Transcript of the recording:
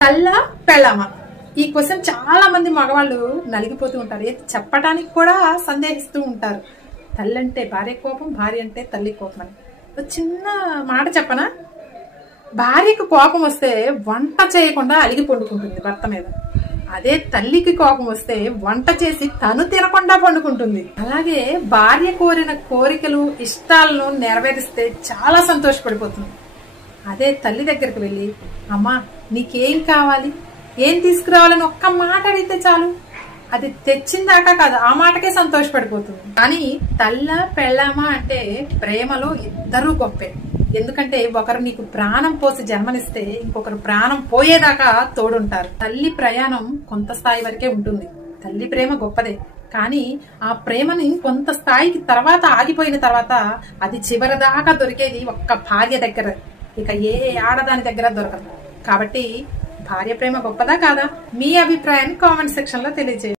తల్ల పెళ్ళామా ఈ క్వశ్చన్ చాలా మంది మగవాళ్ళు నలిగిపోతూ ఉంటారు. చెప్పడానికి కూడా సందేహిస్తూ ఉంటారు. తల్లి అంటే భార్య కోపం, భార్య అంటే తల్లి కోపం అని. ఒక చిన్న మాట చెప్పనా, భార్యకు కోపం వస్తే వంట చేయకుండా అలిగి పండుకుంటుంది భర్త మీద. అదే తల్లికి కోపం వస్తే వంట చేసి తను తినకుండా పండుకుంటుంది. అలాగే భార్య కోరిన కోరికలు ఇష్టాలను నెరవేరిస్తే చాలా సంతోషపడిపోతుంది. అదే తల్లి దగ్గరికి వెళ్ళి, అమ్మా నీకేం కావాలి, ఏం తీసుకురావాలని ఒక్క మాట అడిగితే చాలు, అది తెచ్చిందాకా కాదు ఆ మాటకే సంతోషపడిపోతుంది. కానీ తల్ల పెళ్ళామా అంటే ప్రేమలో ఇద్దరూ గొప్పే. ఎందుకంటే ఒకరు నీకు ప్రాణం పోసి జన్మనిస్తే ఇంకొకరు ప్రాణం పోయేదాకా తోడుంటారు. తల్లి ప్రయాణం కొంత స్థాయి వరకే ఉంటుంది. తల్లి ప్రేమ గొప్పదే, కానీ ఆ ప్రేమని కొంత స్థాయికి తర్వాత ఆగిపోయిన తర్వాత అది చివరిదాకా దొరికేది ఒక్క భార్య దగ్గర, ఇక ఏ ఆడదాని దగ్గర దొరకదు. కాబట్టి భార్య ప్రేమ గొప్పదా కాదా? మీ అభిప్రాయాన్ని కామెంట్ సెక్షన్ లో తెలియజేయండి.